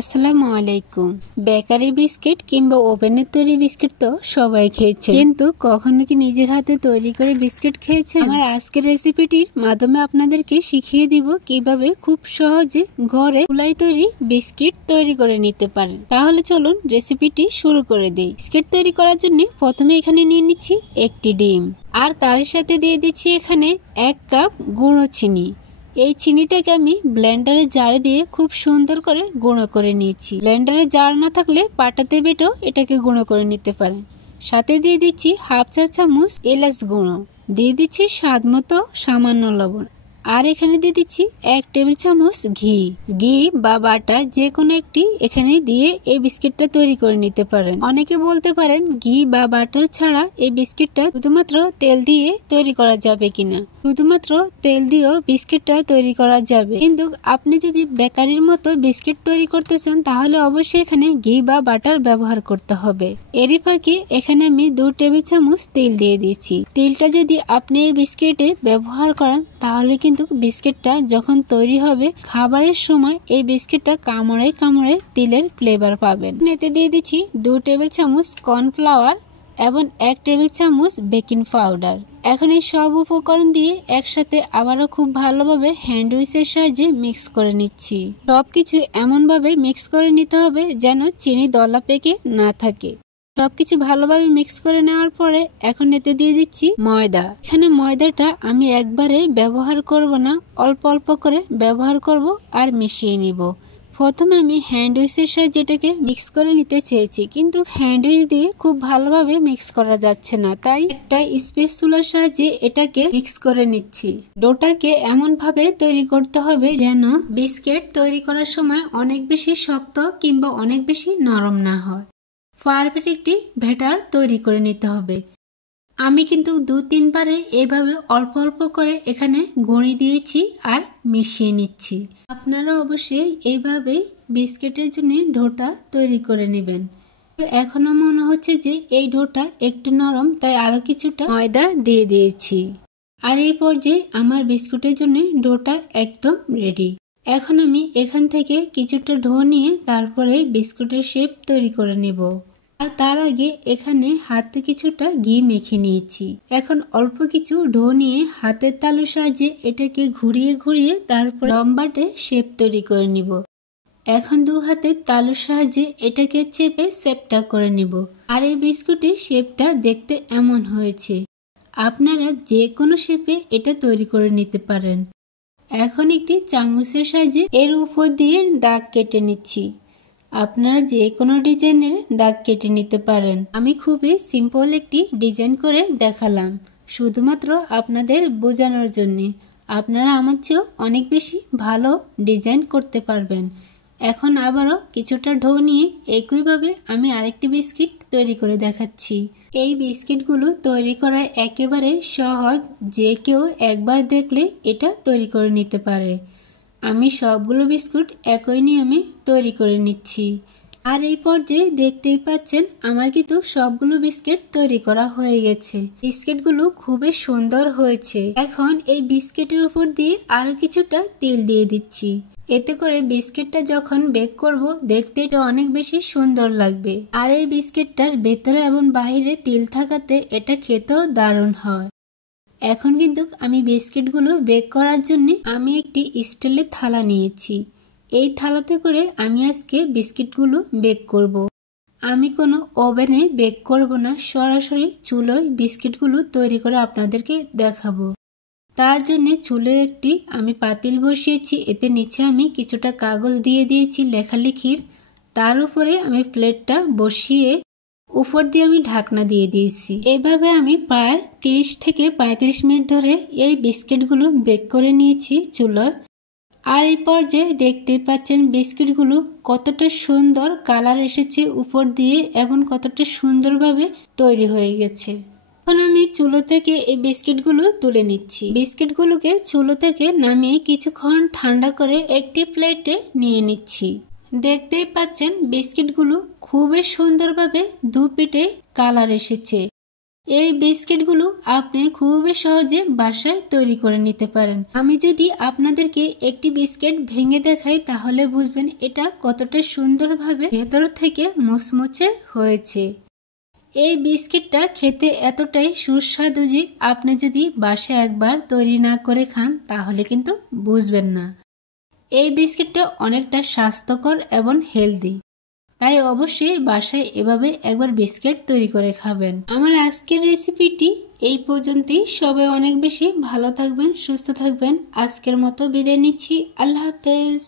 আসসালামু আলাইকুম। Bakery biscuit কিংবা ওভেনের তৈরি বিস্কিট তো সবাই খেয়েছে, কিন্তু কখনো কি নিজের হাতে তৈরি করে বিস্কিট খেয়েছেন? আমার আজকের রেসিপিটির মাধ্যমে আপনাদেরকে শিখিয়ে দিব কিভাবে খুব সহজে ঘরে চুলায় তৈরি বিস্কিট তৈরি করে নিতে পারেন। তাহলে চলুন রেসিপিটি শুরু করে দিই। বিস্কিট তৈরি করার জন্য প্রথমে এখানে নিয়ে নিচ্ছি একটি ডিম, আর তার সাথে দিয়ে দিচ্ছি এখানে 1 কাপ গুঁড়ো চিনি। এই চিনিটাকে আমি ব্লেন্ডারে জারে দিয়ে খুব সুন্দর করে গুঁড়ো করে নিয়েছি। ব্লেন্ডারে জার না থাকলে পাটাতে বেটেও এটাকে গুঁড়ো করে নিতে পারেন। সাথে দিয়ে দিচ্ছি 1/2 চা চামচ এলাচ গুঁড়ো, দিয়ে দিচ্ছি স্বাদ মতো সামান্য লবণ, আর এখানে দিয়ে দিচ্ছি 1 টেবিল চামচ ঘি বা বাটার যে কোনো একটি এখানে দিয়ে এই বিস্কিটটা তৈরি করে নিতে পারেন। অনেকে বলতে পারেন ঘি বা বাটার ছাড়া এই বিস্কিটটা শুধুমাত্র তেল দিয়ে তৈরি করা যাবে কিনা। শুধুমাত্র তেল দিয়েও বিস্কিটটা তৈরি করা যাবে, কিন্তু আপনি যদি বেকারির মতো বিস্কিট তৈরি করতে চান তাহলে অবশ্যই এখানে ঘি বা বাটার ব্যবহার করতে হবে। এরই ফাঁকে এখানে আমি 2 টেবিল চামচ তেল দিয়ে দিচ্ছি। তেলটা যদি আপনি এই বিস্কিটে ব্যবহার করেন তাহলে কিন্তু বিস্কিটটা যখন তৈরি হবে খাবারের সময় এই বিস্কিটটা কামড়ে কামড়ে তেলের ফ্লেভার পাবেন। এতে দিয়ে দিচ্ছি 2 টেবিল চামচ কর্নফ্লাওয়ার এবং 1 টেবিল চামচ বেকিং পাউডার। এখন এই সব উপকরণ দিয়ে একসাথে আবারও খুব ভালোভাবে হ্যান্ড উইচের সাহায্যে মিক্স করে নিচ্ছি। সবকিছু এমনভাবে মিক্স করে নিতে হবে যেন চিনি দলা পেকে না থাকে। সবকিছু ভালোভাবে মিক্স করে নেওয়ার পরে এখন এতে দিয়ে দিচ্ছি ময়দা। এখানে ময়দাটা আমি একবারে ব্যবহার করব না, অল্প অল্প করে ব্যবহার করব আর মিশিয়ে নিব। প্রথমে আমি হ্যান্ড উইচের সাহায্যে এটাকে মিক্স করে নিতে চেয়েছি, কিন্তু হ্যান্ড উইচ দিয়ে খুব ভালোভাবে মিক্স করা যাচ্ছে না, তাই একটা স্প্যাচুলার সাহায্যে এটাকে মিক্স করে নিচ্ছি। ডোটাকে এমন ভাবে তৈরি করতে হবে যেন বিস্কিট তৈরি করার সময় অনেক বেশি শক্ত কিংবা অনেক বেশি নরম না হয়। পারফেক্ট একটি ব্যাটার তৈরি করে নিতে হবে। আমি কিন্তু 2-3 বারে এভাবে অল্প অল্প করে এখানে গুঁড়ি দিয়েছি আর মিশিয়ে নিচ্ছি। আপনারা অবশ্যই এইভাবে বিস্কিটের জন্য ডোটা তৈরি করে নেবেন। এখনো মনে হচ্ছে যে এই ডোটা একটু নরম, তাই আরো কিছুটা ময়দা দিয়ে দিয়েছি। আর এই পর্যায়ে আমার বিস্কুটের জন্য ডোটা একদম রেডি। এখন আমি এখান থেকে কিছুটা ডো নিয়ে তারপরে বিস্কুটের শেপ তৈরি করে নেব। আর তার আগে এখানে হাতে কিছুটা ঘি মেখে নিয়েছি। এখন অল্প কিছু ডো নিয়ে হাতের তালুর সাহায্যে এটাকে ঘুরিয়ে ঘুরিয়ে তারপর লম্বাটে শেপ তৈরি করে নিব। এখন 2 হাতের তালুর সাহায্যে এটাকে চেপে শেপটা করে নিব। আর এই বিস্কুটের শেপটা দেখতে এমন হয়েছে। আপনারা যে কোনো শেপে এটা তৈরি করে নিতে পারেন। এখন একটি চামচের সাহায্যে এর উপর দিয়ে দাগ কেটে নিচ্ছি। আপনারা যে কোনো ডিজাইনের দাগ কেটে নিতে পারেন। আমি খুবই সিম্পল একটি ডিজাইন করে দেখালাম, শুধুমাত্র আপনাদের বোঝানোর জন্য। আপনারা আমার চেয়েও অনেক বেশি ভালো ডিজাইন করতে পারবেন। এখন আবারও কিছুটা ডো নিয়ে একইভাবে আমি আরেকটি বিস্কিট তৈরি করে দেখাচ্ছি। এই বিস্কিটগুলো তৈরি করা একেবারে সহজ, যে কেউ একবার দেখলে এটা তৈরি করে নিতে পারে। আমি সবগুলো বিস্কুট একই নিয়মে তৈরি করে নিচ্ছি। আর এই পর্যায়ে দেখতেই পাচ্ছেন আমার কিন্তু সবগুলো বিস্কিট তৈরি করা হয়ে গেছে। বিস্কিটগুলো খুবই সুন্দর হয়েছে। এখন এই বিস্কিটের উপর দিয়ে আরো কিছুটা তেল দিয়ে দিচ্ছি। এতে করে বিস্কিটটা যখন বেক করব দেখতে এটা অনেক বেশি সুন্দর লাগবে। আর এই বিস্কিটটার ভেতরে এবং বাহিরে তেল থাকাতে এটা খেতেও দারুণ হয়। এখন কিন্তু আমি বিস্কিটগুলো বেক করার জন্য আমি একটি স্টিলের থালা নিয়েছি। এই থালাতে করে আমি আজকে বিস্কিটগুলো বেক করব। আমি কোনো ওভেনে বেক করব না, সরাসরি চুলোয় বিস্কিটগুলো তৈরি করে আপনাদেরকে দেখাবো। তার জন্য চুলোয় একটি আমি পাতিল বসিয়েছি। এতে নিচে আমি কিছুটা কাগজ দিয়ে দিয়েছি লেখালেখির। তার উপরে আমি প্লেটটা বসিয়ে উপর দিয়ে আমি ঢাকনা দিয়ে দিয়েছি। এইভাবে আমি প্রায় 30 থেকে 35 মিনিট ধরে এই বিস্কিটগুলো বেক করে নিয়েছি চুলোয়। আর এই পর্যায়ে দেখতে পাচ্ছেন বিস্কিটগুলো কতটা সুন্দর কালার এসেছে উপর দিয়ে এবং কতটা সুন্দরভাবে তৈরি হয়ে গেছে। এখন আমি চুলো থেকে এই বিস্কিটগুলো তুলে নিচ্ছি। বিস্কিটগুলোকে চুলো থেকে নামিয়ে কিছুক্ষণ ঠান্ডা করে একটি প্লেটে নিয়ে নিচ্ছি। দেখতেই পাচ্ছেন বিস্কিটগুলো খুবই সুন্দরভাবে দুপিঠে কালার এসেছে। এই বিস্কিটগুলো আপনি খুবই সহজে বাসায় তৈরি করে নিতে পারেন। আমি যদি আপনাদেরকে একটি বিস্কিট ভেঙে দেখাই তাহলে বুঝবেন এটা কতটা সুন্দরভাবে ভেতর থেকে মুচমুচে হয়েছে। এই বিস্কিটটা খেতে এতটাই সুস্বাদু যে আপনি যদি বাসায় একবার তৈরি না করে খান তাহলে কিন্তু বুঝবেন না। এই বিস্কিটটা অনেকটা স্বাস্থ্যকর এবং হেলদি, তাই অবশ্যই বাসায় এভাবে একবার বিস্কিট তৈরি করে খাবেন। আমার আজকের রেসিপিটি এই পর্যন্তই। সবাই অনেক বেশি ভালো থাকবেন, সুস্থ থাকবেন। আজকের মতো বিদায় নিচ্ছি। আল্লাহ হাফেজ।